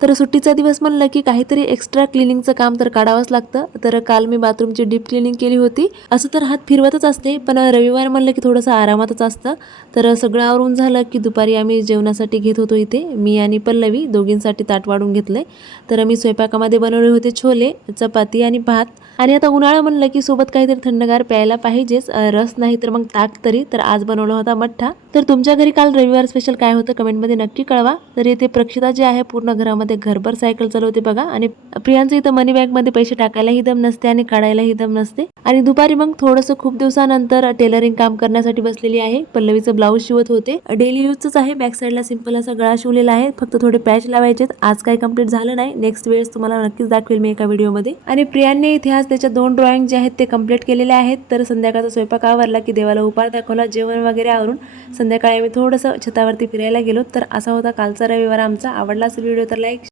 तर सुट्टीचा दिवस म्हणलं की काहीतरी एक्स्ट्रा क्लिनिंगचं काम तर काढावंच लागतं. तर काल मी बाथरूमची डीप क्लिनिंग केली होती. असं तर हात फिरवतच असते, पण रविवार म्हणलं की थोडंसं आरामातच असतं. तर सगळं आवरून झालं की दुपारी आम्ही जेवणासाठी घेत होतो इथे. मी आणि पल्लवी दोघींसाठी ताट वाढून घेतले. तर मी स्वयंपाकामध्ये बनवले होते छोले, चपाती आणि भात. आणि आता उन्हाळा म्हणलं की सोबत काहीतरी थंडगार प्यायला पाहिजेच. रस नाही तर मग ताक तरी. तर आज बनवला होता मठ्ठा. तर तुमच्या घरी काल रविवार स्पेशल काय होतं कमेंटमध्ये नक्की कळवा. तर इथे प्रक्षिता जी आहे पूर्ण घरामध्ये घरभर सायकल चालवते बघा. आणि प्रियांचं इथं मनी बॅग मध्ये पैसे टाकायलाही दम नसते आणि काढायलाही दम नसते. आणि दुपारी मग थोडंसं खूप दिवसानंतर टेलरिंग काम करण्यासाठी बसलेली आहे. पल्लवीचं ब्लाऊज शिवत होते. डेली यूजच आहे. बॅक साईडला सिंपल असा गळा शिवलेला आहे. फक्त थोडे पॅच लावायचे. आज काही कम्प्लीट झालं नाही. नेक्स्ट वेळेस तुम्हाला नक्कीच दाखवेल मी एका व्हिडिओमध्ये. आणि प्रियांने इथे आज त्याच्या 2 ड्रॉइंग जे आहेत ते कम्प्लीट केलेले आहेत. तर संध्याकाळचा स्वयंपाक आवरला की देवाला उपार दाखवला. जेवण वगैरे आवरून संध्याकाळी आम्ही थोडंसं छतावरती फिरायला गेलो. तर असा होता कालचा रविवार आमचा. आवडला असेल व्हिडिओ तर लाईक